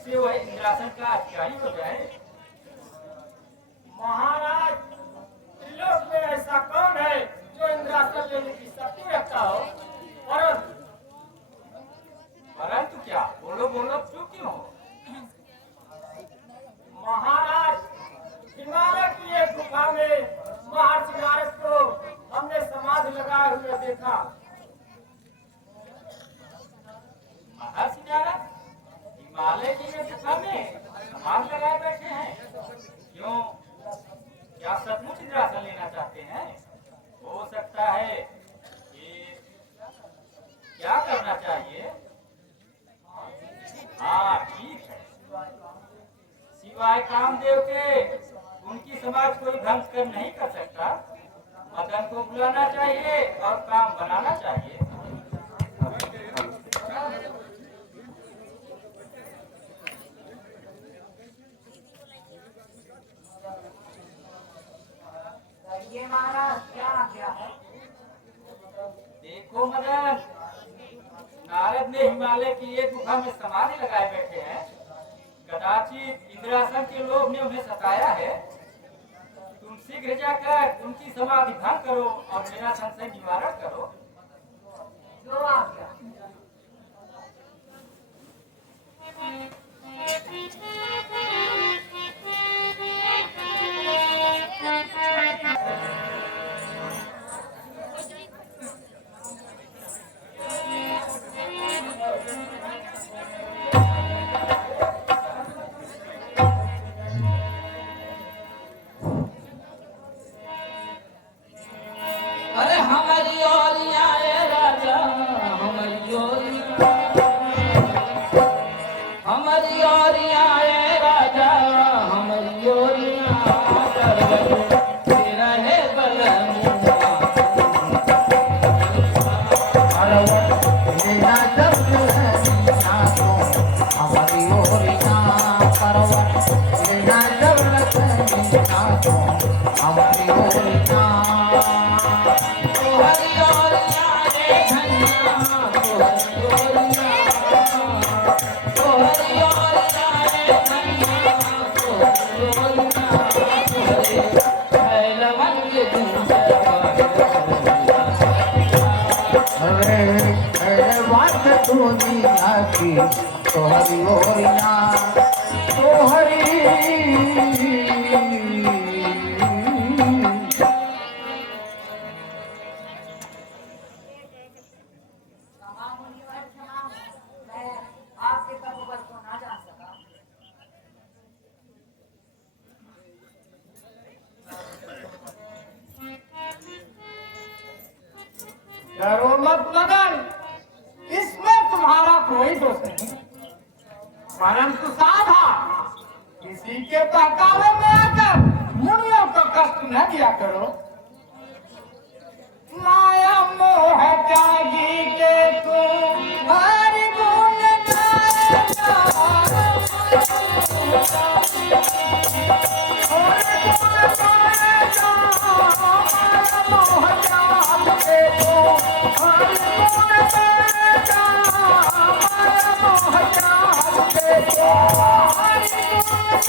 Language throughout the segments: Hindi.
जिससे वह इंद्रासन का अधिकारी हो जाए। महाराज, त्रिलोक में ऐसा कौन है जो इंद्रासन लेने की शक्ति रखता हो? परंतु क्या? बोलो बोलो, क्यों क्यों? महाराज, हिमालय की एक गुफा में महर्षि नारद को हमने समाधि लगाए हुए देखा। महर्षि नारद हिमालय की एक गुफा में समाधि लगाए बैठे हैं? क्यों? क्या सचमुच इंद्रासन लेना चाहते हैं? हो सकता है कि क्या करना चाहिए? हाँ ठीक है, सिवाय कामदेव के उनकी समाज कोई भंग कर नहीं कर सकता। मदन को बुलाना चाहिए और काम बनाना चाहिए। ये महाराज क्या है? देखो मदन, नारद ने हिमालय की एक गुफा में समाधि लगाए बैठे हैं। कदाचित इंद्रासन के लोग ने उन्हें सताया है। तुम शीघ्र जाकर उनकी समाधि भंग करो और मेरा संशय निवारण करो। जो आ गया। अरे हमारी ओरिया ये राजा, हमारी ओरिया, हमारी ओरिया ये राजा, हमारी ओरिया करवट तेरा है बलमुआ, करवट तेरा जब लहरिया तो हमारी ओरिया, करवट तेरा जब लहरिया तो हमारी ओरिया। तो हरी ओरिया तो हरी आपके तपोबल को ना जान सका। डरो मत मदन, इसमें तुम्हारा कोई दोष नहीं। परंतु सावधान, किसी के बहकावे में आकर मुनियों को कष्ट न दिया करो। माया मोह त्यागी के तुम हरि गुण गाया, मोह त्याग के तुम हरि गुण गाया, मोह त्याग के तुम हरि गुण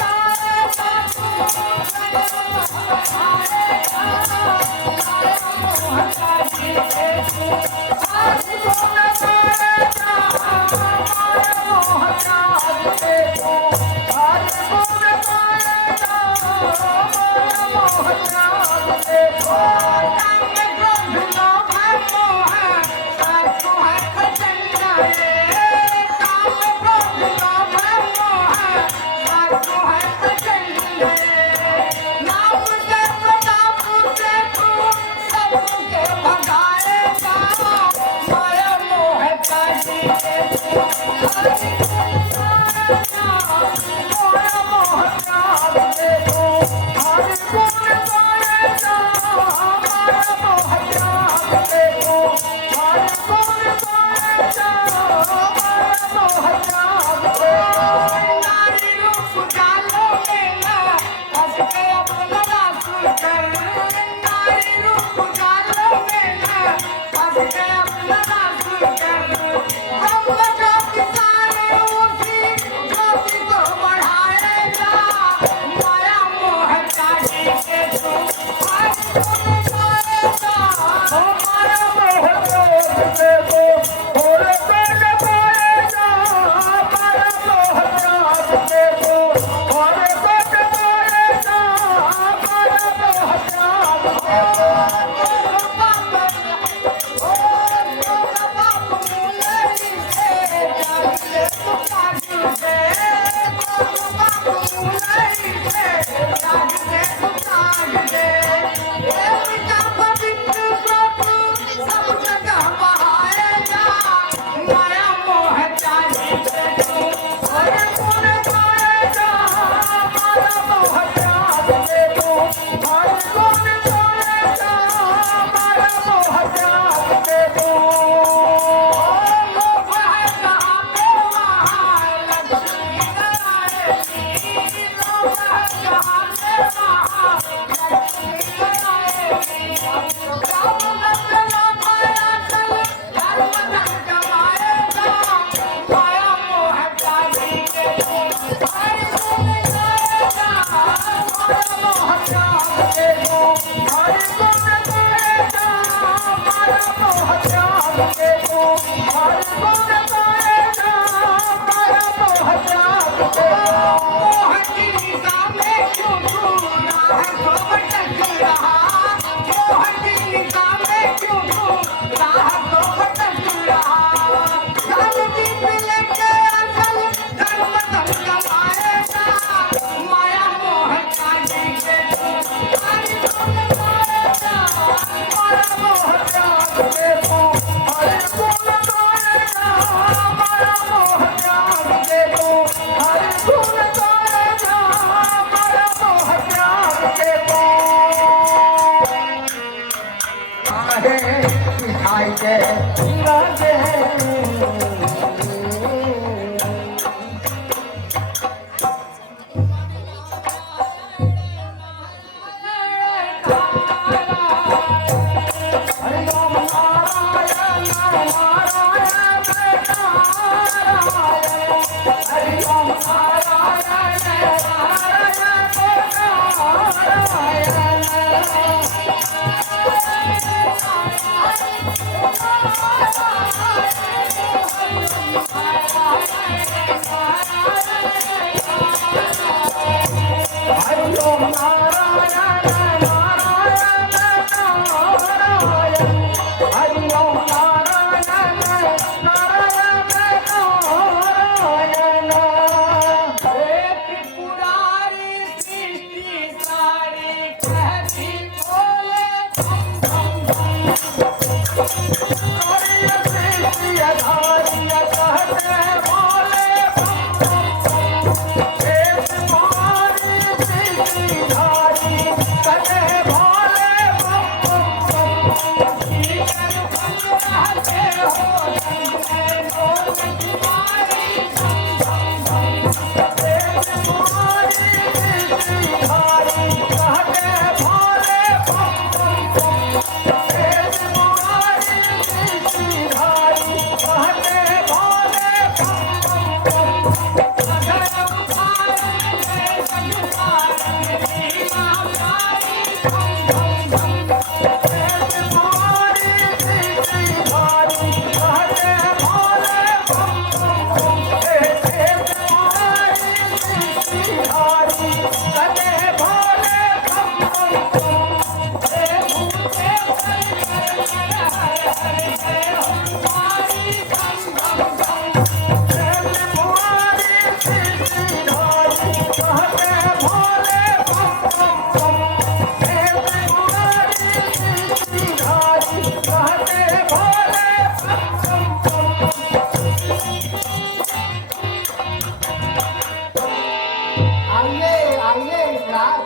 आइए आइए विराज,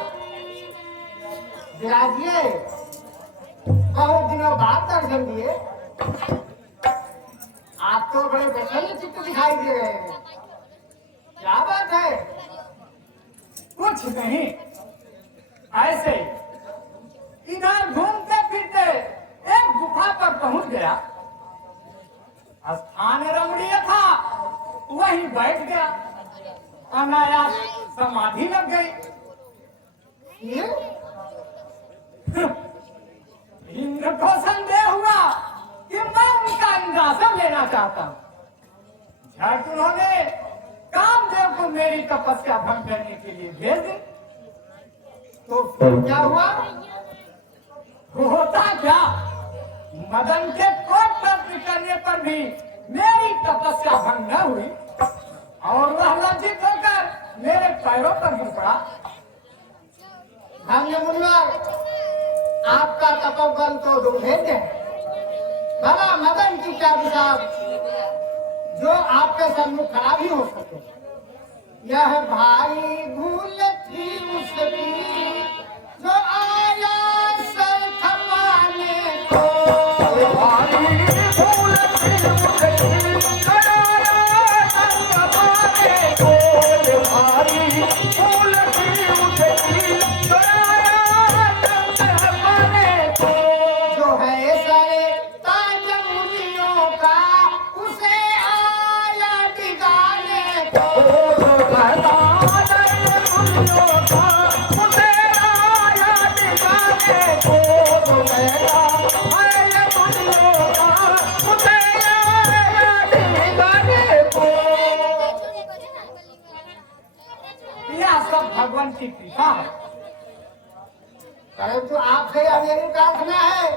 विराजिए। बहुत दिनों बाद दर्शन दिए। आप तो बड़े प्रसन्न चित्त दिखाई दे रहे हैं। क्या बात है? कुछ नहीं, ऐसे ही इधर घूमते फिरते एक गुफा पर पहुंच गया। स्थान रमणीय था, वहीं बैठ गया। अनायास समाधि लग गई। ये इंद्र को संदेह हुआ कि मैं उनका इंद्रासन लेना चाहता हूं। झट उन्होंने कामदेव को मेरी तपस्या भंग करने के लिए भेज दी। तो फिर क्या हुआ? होता क्या, मदन के कोट प्रश्न करने पर भी मेरी तपस्या भंग न हुई और वह लज्जित होकर मेरे पैरों पर गिर पड़ा। धन्य मुनिवर, आपका तपोबल तो दुर्भेद्य है। भला मदन की क्या दिशा जो आपके सम्मुख खड़ा भी हो सके? यह भाई भूल थी उसकी जो आया सर खपाने को। भारी भूल थी उसकी जो आया सर खपाने को। भारी भूल थी उसकी जो आया सर खपाने को। जो है सारे ताज मुनियों का उसे आया डिगाने को। यह सब भगवान की कृपा है। परंतु आपसे यह मेरी प्रार्थना है,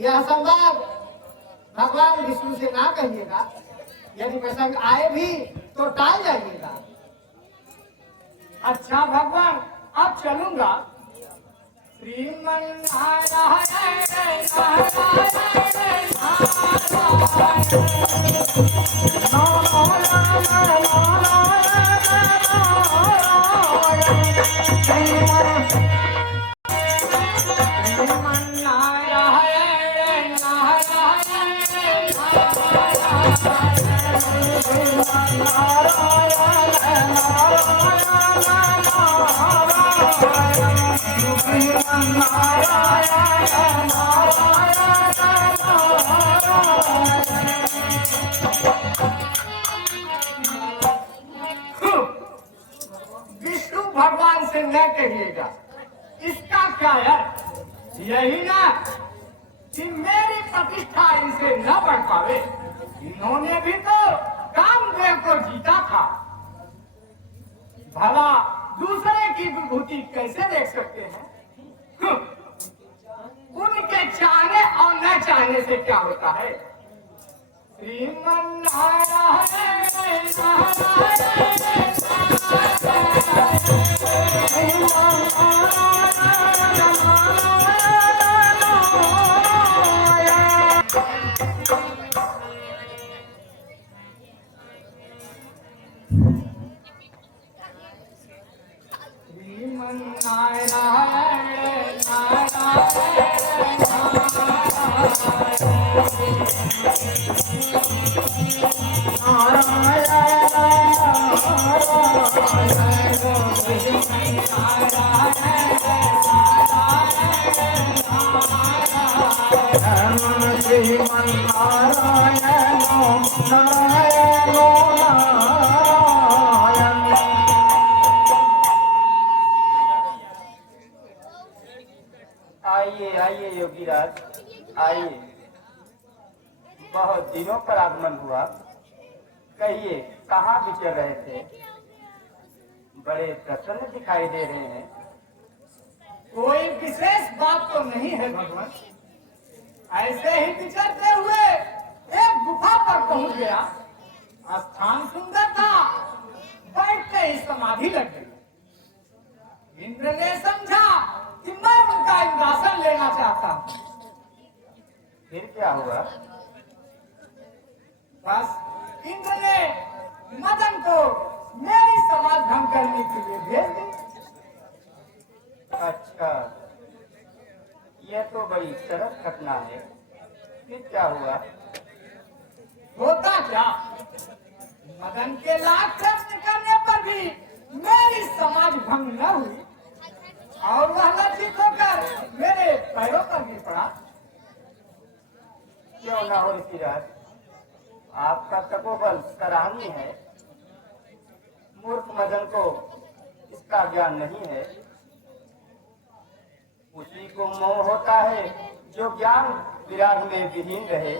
यह संवाद भगवान विष्णु से ना कहिएगा। यदि प्रसंग आए भी तो टाल जाइएगा। अच्छा भगवान, अब चलूंगा। श्रीमन विष्णु भगवान से न कहिएगा। इसका क्या अर्थ? यही ना कि मेरी प्रतिष्ठा इनसे न बढ़ पावे। इन्होंने भी तो कामदेव को जीता था। भला दूसरे की विभूति कैसे देख सकते हैं? उनके चाहने और न चाहने से क्या होता है? श्रीमन ऋषिराज आइए, बहुत दिनों पर आगमन हुआ। कहिए कहाँ विचर रहे थे? बड़े प्रसन्न दिखाई दे रहे हैं। कोई विशेष बात तो नहीं है भगवान, ऐसे ही विचरते हुए एक गुफा पर पहुंच गया। स्थान सुंदर था, बैठते ही समाधि लग गई। इंद्र ने समझा कि मैं उनका इंद्रासन लेना चाहता हूँ। फिर क्या हुआ? बस इंद्र ने मदन को मेरी समाधि भंग करने के लिए भेज दी। अच्छा, यह तो बड़ी सरल घटना है। फिर क्या हुआ? होता क्या, मदन के लाख प्रश्न करने पर भी मेरी समाधि भंग न हुई और वह लज्जित होकर मेरे पैरों पर गिर पड़ा। क्यों ना हो ऋषिराज, आपका तपोबल सराहनीय है। मूर्ख मदन को इसका ज्ञान नहीं है। उसी को मोह होता है जो ज्ञान विराग में विहीन रहे।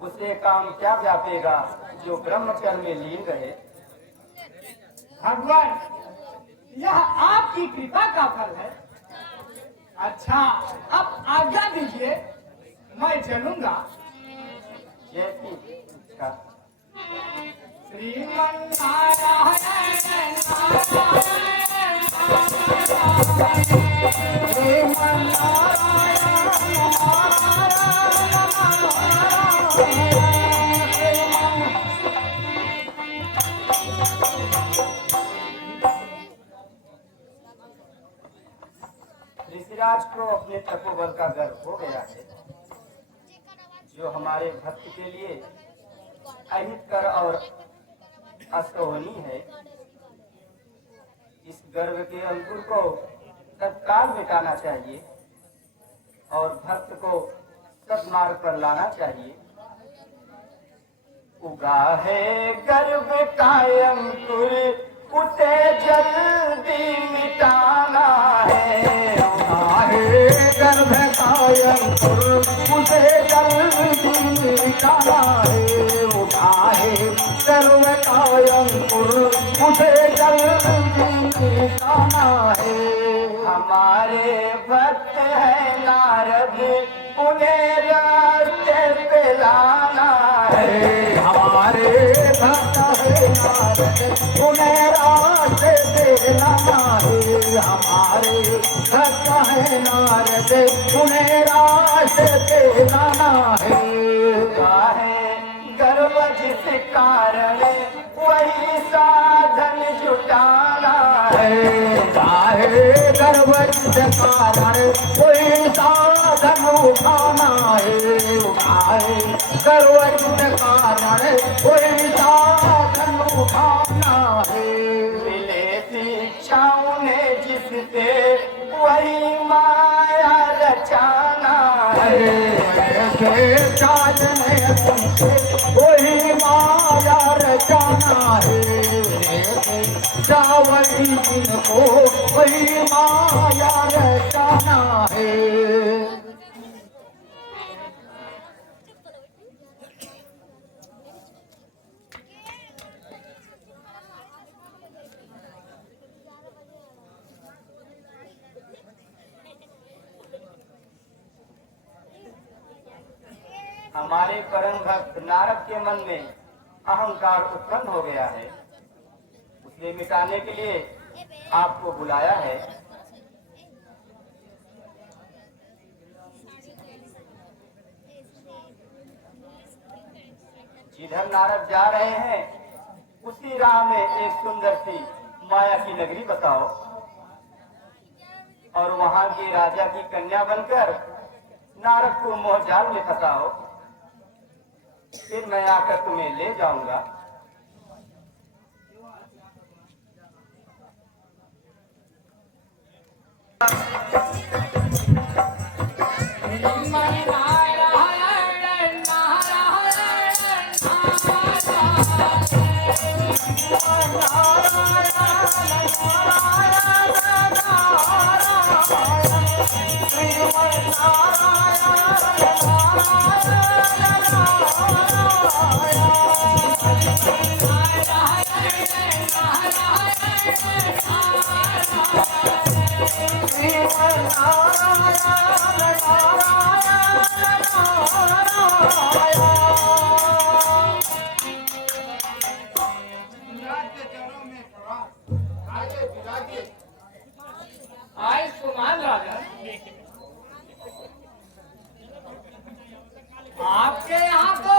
उसे काम क्या व्यापेगा जो ब्रह्मचर्य में लीन रहे। भगवान, यह आपकी कृपा का फल है। अच्छा, अब आज्ञा दीजिए, मैं चलूंगा। जैसी इच्छा। श्रीमन नारायण ऋषिराज को अपने तपोबल का गर्व हो गया है, जो हमारे भक्त के लिए अहितकर और असोहनीय है। इस गर्व के अंकुर को तत्काल मिटाना चाहिए और भक्त को सद्मार्ग पर लाना चाहिए। उगा है गर्व का अंकुर, उसे जल्दी मिटाना है। उगा है गर्भ का अंकुर, उसे जल्दी मिटाना है। उगा है गर्भ का अंकुर, उसे जल्दी मिटाना है। हमारे भक्त है नारद, उन्हें रास्ते पे लाना है। हमारे भक्त है नारद, उन्हें रास्ते पे लाना है। हमारे भक्त है नारद, उन्हें रास्ते पे लाना है। है गर्व जिस कारण वही साधन जुटाना है। चाहे गर्व जिस कारण कोई साधन उठाना है। उठाए गर्व जिस कारण कोई साधन उठाना है। मिले दीक्षा उन्हें जिससे वही माया रचाना है। वही माया रचाना है। चावली जिनको वही माया रचाना है। हमारे परम भक्त नारद के मन में अहंकार उत्पन्न हो गया है। उसे मिटाने के लिए आपको बुलाया है। जिधर नारद जा रहे हैं उसी राह में एक सुंदर सी माया की नगरी बताओ और वहां के राजा की कन्या बनकर नारद को मोहजाल में फंसाओ। फिर मैं आकर तुम्हें ले जाऊंगा। नारायण विराट के चरणों में प्रणाम। आइए विराजिए। आए सुमान राजा, आपके यहाँ तो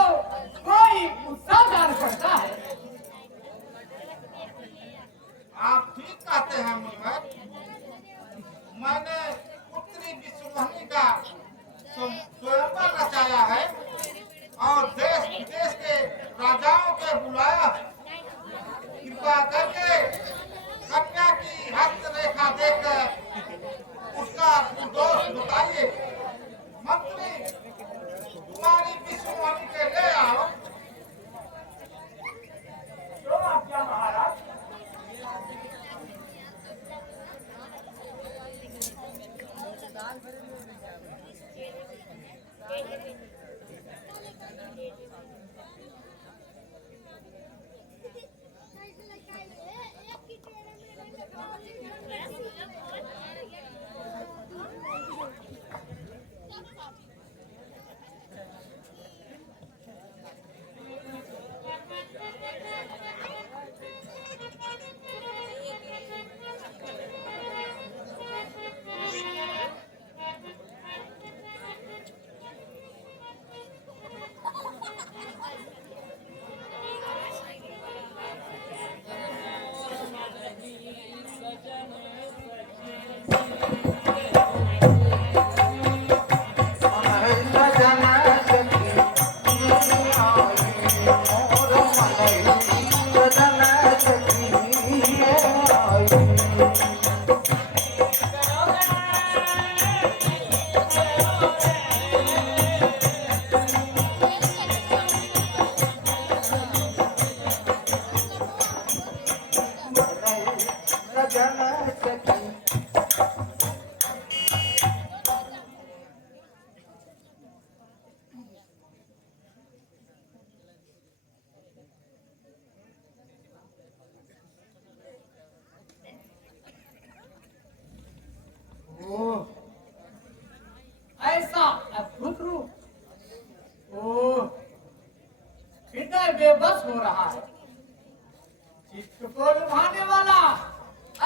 कोई उत्साह दान करता है। आप ठीक कहते हैं मुनिवर। मैंने पुत्री विश्वमोहिनी का स्वयंवर रचाया है और देश विदेश के राजाओं के बुलाया है। कृपा करके कन्या की हस्तरेखा देखकर उसका निर्दोष बताइए। मंत्री कुमारी विश्वमोहिनी के ले आओ। तो आज्ञा महाराज। ऐसा अद्भुत रूप। ओह, हृदय बेबस हो रहा है। चित्त को लुभाने वाला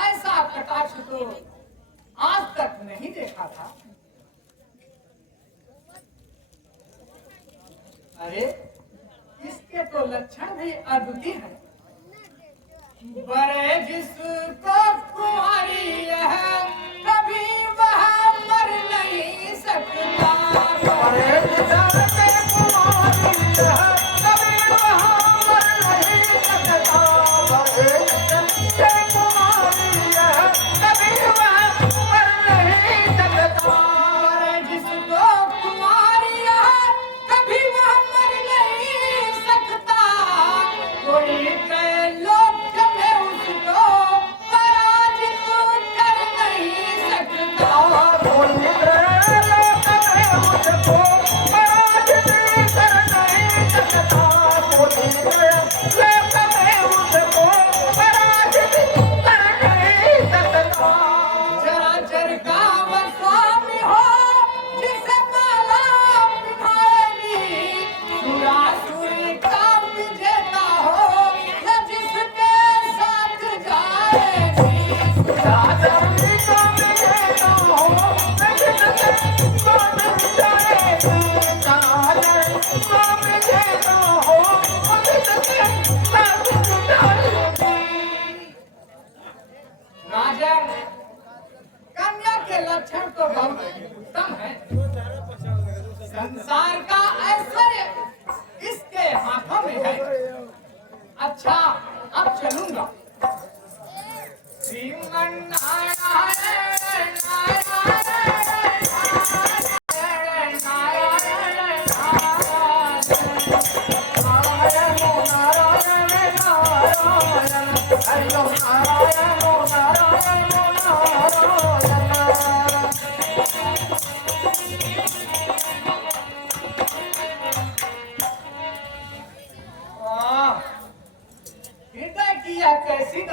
ऐसा कटाक्ष तो आज तक नहीं देखा था। अरे, इसके तो लक्षण भी अद्भुत हैं। बड़े जिसको कुंवारी है कभी वह मर नहीं सकता। बड़े जिसको कुंवारी है कभी वह मर नहीं सकता। बड़े जिसको कुंवारी है कभी वह मर नहीं सकता। बड़े जिसको कुंवारी है कभी वह मर नहीं सकता। कोई कहे लोग उसको पराजित कर नहीं सकता। कोई कहे लोग उसको पराजित कर नहीं सकता। कोई कहे लोग उसको पराजित कर नहीं सकता। चराचर का वह स्वामी हो जिसे माला पिन्हाएगी। सुरासुर का विजेता हो न जिसके साथ जाएगी। सुरासुर का विजेता हो न जिसके साथ जाएगी। सुरासुर का विजेता हो न जिसके साथ जाएगी। राजन, कन्या के लक्षण तो बहुत उत्तम है। संसार का ऐश्वर्य इसके हाथों में है। अच्छा, अब चलूंगा। श्रीमन नारायण नारायण नारायण नारायण हरिओम नारायण नारायण नारायण।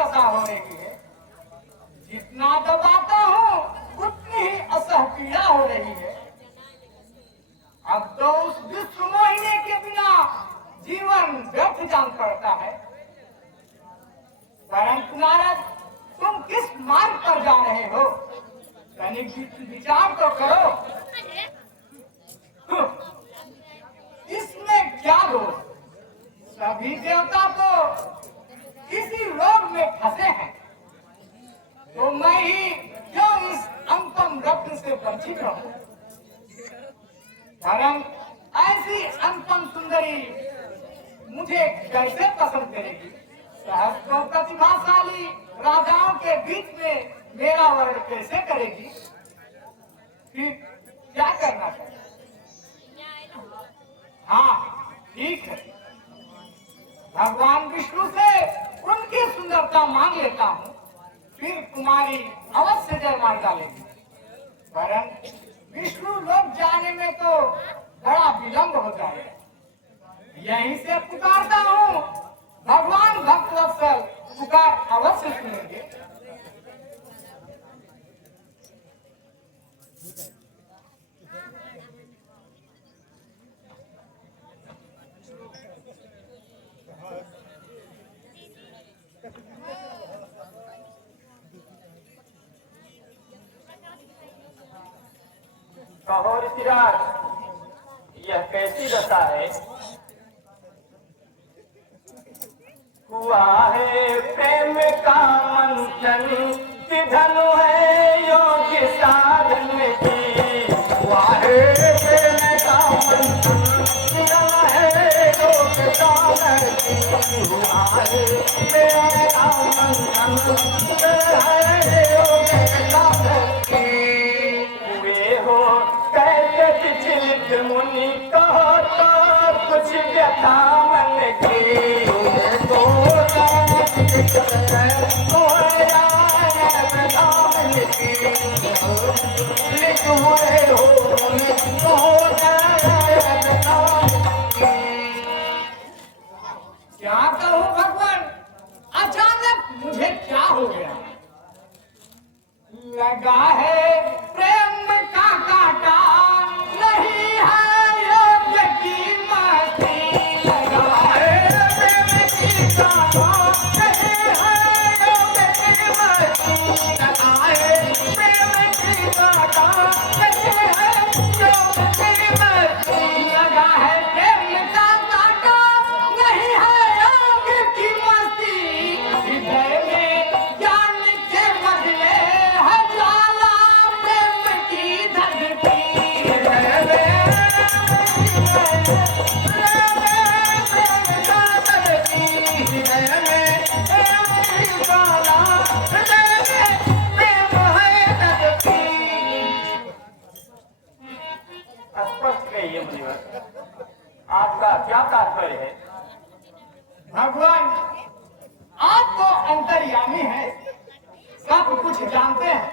दशा हो रही है। जितना दबाता हूँ उतनी ही असह पीड़ा हो रही है। अब तो उस विश्व मोहिनी के बिना जीवन व्यर्थ जान पड़ता है। परंतु नारद, तुम किस मार्ग पर जा रहे हो? तनिक विचार तो करो। इसमें क्या दोष? सभी देवता तो किसी रोग में फंसे हैं, तो मैं ही क्यों इस अंतम रत्न से वंचित रहूं? परम ऐसी अंतम सुंदरी मुझे कैसे पसंद करेगी? सहस्त्रों प्रतिभाशाली राजाओं के बीच में मेरा वर्ण कैसे करेगी? फिर क्या करना चाहिए? हाँ, ठीक है, भगवान विष्णु से उनकी सुंदरता मांग लेता हूँ, फिर तुम्हारी अवश्य जय मार डालेगी। परंतु विष्णु लोक जाने में तो बड़ा विलंब हो जाएगा। यहीं से पुकारता हूँ, भगवान भक्त वत्सल पुकार अवश्य सुनेंगे। कहो ऋषिराज, यह कैसी दशा है? हुआ है प्रेम का मंथन कि धनु है योग साधन की। हुआ है प्रेम का मंथन कि धनु है योग साधन की। हुआ है प्रेम का मंथन है योग साधन की। हुए हो कैसे विचलित मुनि, कहो तो कुछ व्यथा मन की। क्या कहूँ भगवान, अचानक मुझे क्या हो गया? लगा है प्रेम का कांटा, नहीं है योग की मस्ती। लगा है प्रेम की कांटा, नहीं है योग की मस्ती। लगा है प्रेम की कांटा, नहीं है योग की मस्ती। लगा है प्रेम का कांटा, नहीं है योग की मस्ती। हृदय में ज्ञान के बदले है ज्वाला प्रेम की धरती। हृदय स्पष्ट कहिए मुनिवर, आपका क्या तात्पर्य है? भगवान, आप तो अंतर्यामी हैं, सब कुछ जानते हैं।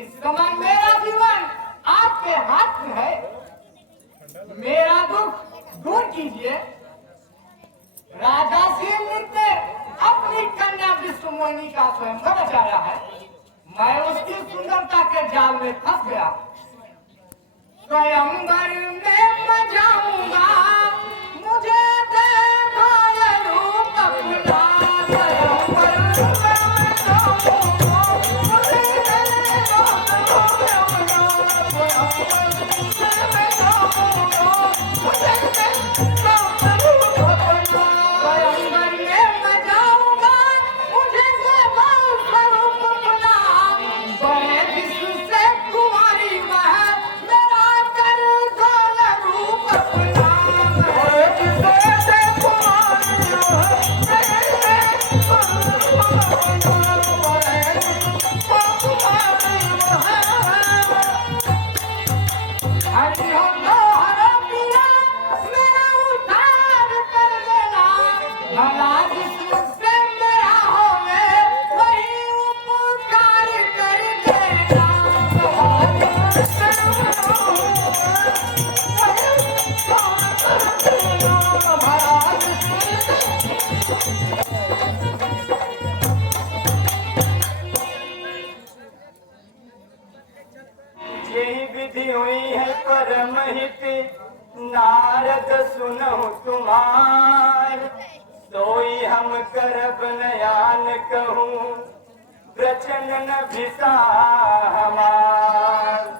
इस समय मेरा जीवन आपके हाथ में है। मेरा दुख दूर कीजिए। राजा शिवलिंग ने अपनी कन्या विश्वमोहिनी का स्वयंवर रचाया है। मैं उसकी सुंदरता के जाल में फंस गया। स्वयंवर में मैं जाऊंगा, मुझे दे दो ये रूप अपना। स्वयंवर में मैं जाऊंगा, मुझे दे दो रूप अपना। स्वयंवर में मैं जाऊंगा, मुझे दे दो रूप अपना। स्वयंवर में मैं जाऊंगा, मुझे दे दो रूप अपना। बड़े विष्णु से कुमारी वह मेरा कर दो रूप अपना। बड़े विष्णु से कुमारी वह हरि हो तो हर पिया नारद सुनहु तुम्हार, सोई हम करब नयान कहूँ, वचन न भिसा हमार।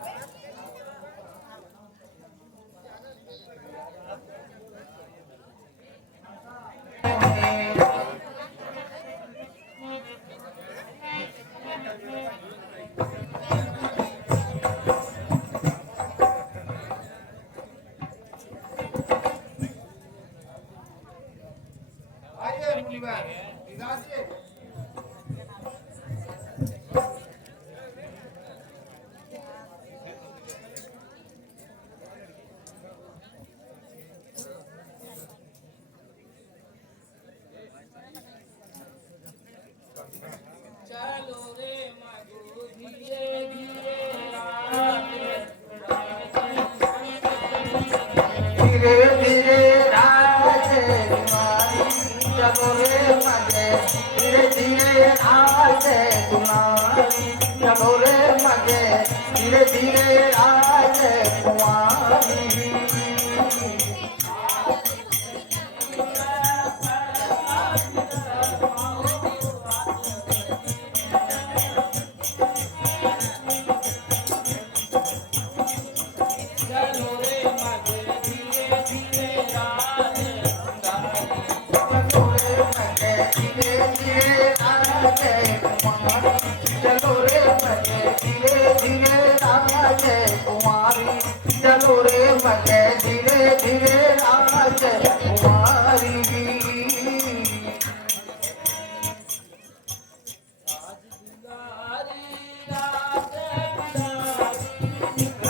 आइए मुनिवर, विराजिए। धीरे धीरे राजे तुम्हारी चलो रे मजे, धीरे धीरे राजे तुम्हारी चलो रे मजे, धीरे धीरे राजे तुम्हारी। चलो रे मजे धीरे धीरे राजे कुमारी, चलो रे मजे धीरे धीरे राजे कुमारी।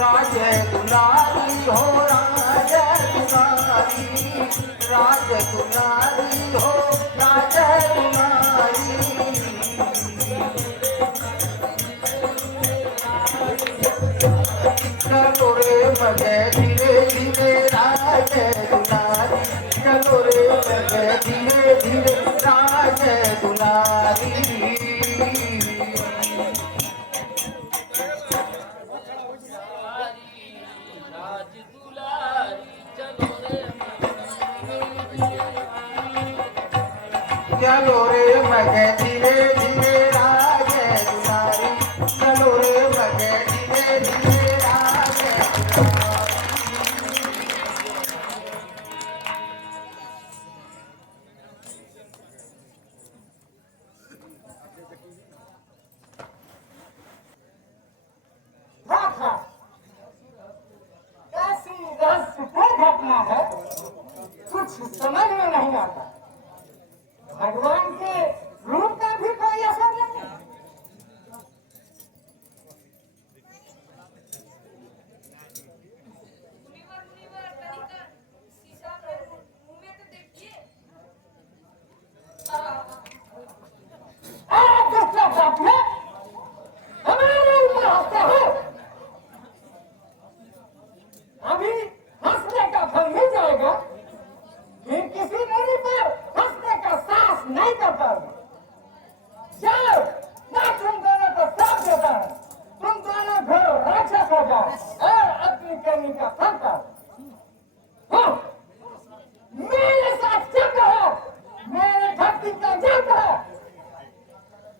राजे दुलारी हो राजे दुलारी, राजे दुलारी हो राजे दुलारी। चलो रे मजे धीरे धीरे राजे दुलारी, चलो रे मजे धीरे धीरे राजे दुलारी। चलो रे मजे धीरे धीरे राजे दुलारी, चलो रे मजे धीरे धीरे राजे दुलारी। देखा कैसी रहस्यपूर्ण घटना है, कुछ समझ में नहीं आता। भगवान के रूप में भी कोई असर नहीं। शीशा में मुंह में तो देखिए। दूसरा बात है, हमारे ऊपर हंसते हो। अभी हंसने का फल मिल जाएगा, फिर किसी मुनि पर हंसने का साहस नहीं कर पाओगे। जाओ, मैं तुम दोनों को साथ देता हूँ, तुम दोनों घोर राक्षस हो जाओ और अपनी करनी का फल पाओ। हाँ, मेरे साथ चल रहो, मेरे भक्ति का जल करो,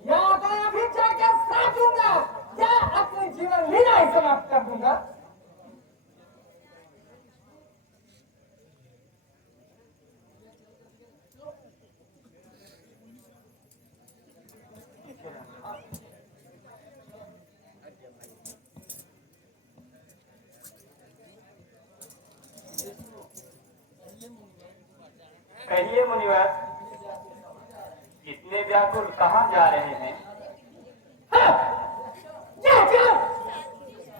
या तो अभी जाकर साथ दूंगा या अपनी जीवन लीला ही समाप्त कर दूंगा। कहिए मुनिवर, इतने व्याकुल कहाँ जा रहे हैं? हाँ, जाओ,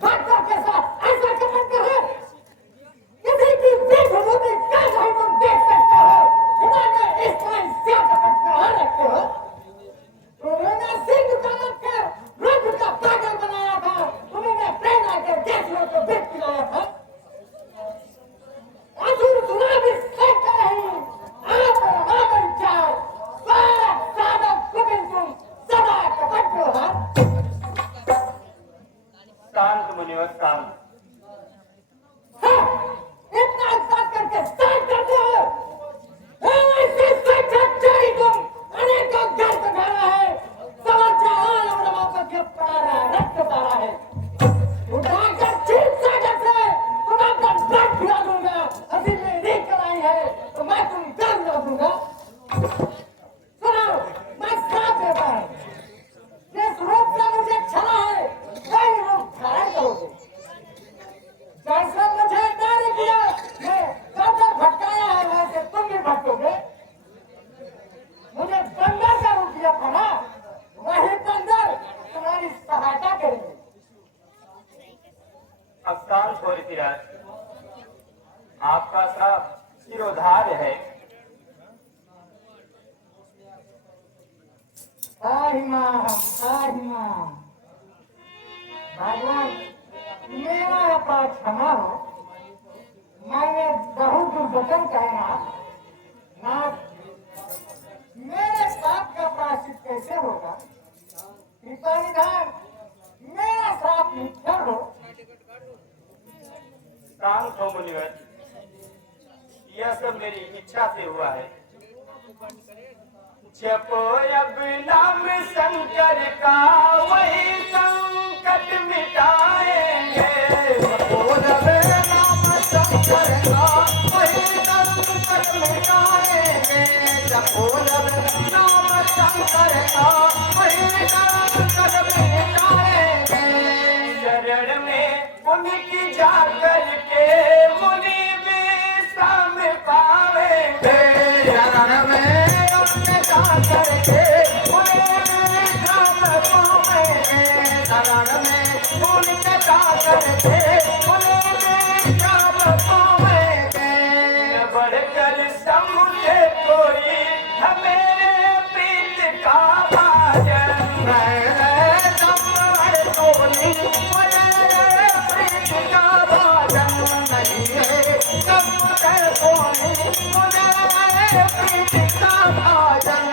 भक्तों के साथ ऐसा करते हो, किसी की बेखबरी क्या नहीं तुम देख सकते हो। इन्होंने इस तरह से कहा रखते हो, उन्होंने सिंह का लगकर रुद्र का पागल बनाया था, उन्होंने प्रेरणा के देखने को देख पिलाया था। असुर सुना भी सकता नहीं, आप हमारे जाओ, सारा साधक कुबिल तुम सदा भगवान मेरा अपराध क्षमा हो। मैंने बहुत दुर्वचन कहना ना, मेरे पाप का प्रायश्चित कैसे होगा? कृपा निधान मेरा श्राप मिथ्या हो। शांत हो मुनिवर, यह सब मेरी इच्छा से हुआ है। जपो अब नाम शंकर का, वही संकट मिटाएंगे। जपो अब नाम शंकर का, वही संकट मिटाएंगे। जपो अब नाम शंकर का, वही संकट मिटाएंगे। शरण में उनकी जाकर के मुनि विश्राम पावेंगे। शरण में उनके जाकर के मुनि विश्राम पावेंगे। शरण में उनके जाकर के मुनि विश्राम पावेंगे। न बढ़कर समुझे कोई हमें प्रीत का भाजन। मैं संवर तोली मुझे प्रीत का भाजन नहीं है। संवर तोली मुझे प्रीत का भाजन।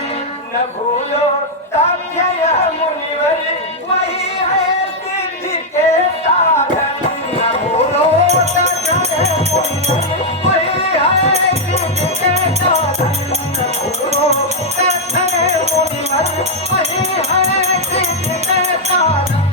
न भूलो ताध्यय मुनिवर, वही है सिद्धि के साधन। न भूलो ताध्यय मुनिवर, वही है सिद्धि के साधन। न भूलो ताध्यय मुनिवर, वही है सिद्धि के साधन।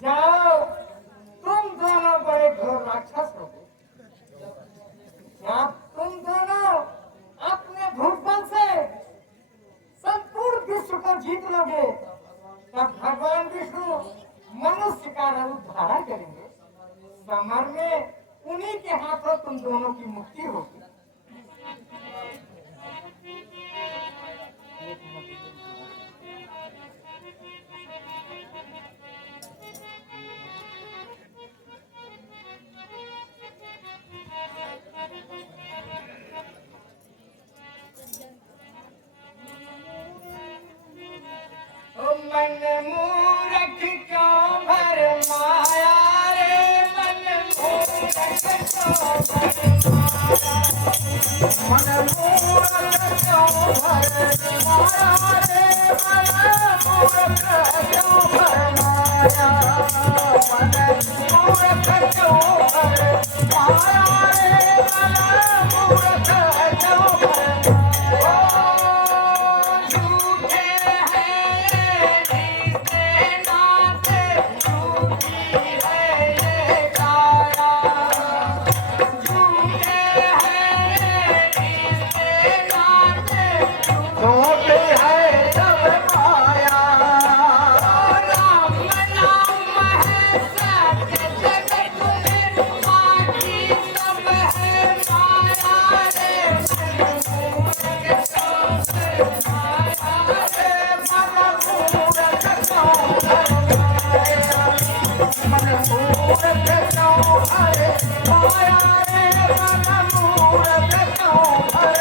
जाओ, तुम दोनों बड़े घोर राक्षस हो। जब तुम दोनों अपने भूत बल से संपूर्ण विश्व को जीत लोगे, तब भगवान विष्णु मनुष्य का रूप धारण करेंगे। समर में उन्हीं के हाथों तुम दोनों की मुक्ति होगी। मन मूरख क्यों भर माया रे, मन मूरख क्यों भर माया। मन मूरख क्यों भर माया रे, मन मूरख क्यों भर माया। मन मूरख क्यों भर माया रे, मन मूरख क्यों भर माया। झूठे हैं रिश्ते नाते, झूठी है ये काया। झूठे हैं रिश्ते नाते, झूठी है सब माया। राम नाम है सत्य जगत में, बाकी सब है माया रे। मन मूरख क्यों भर माया रे, मन मूरख क्यों भर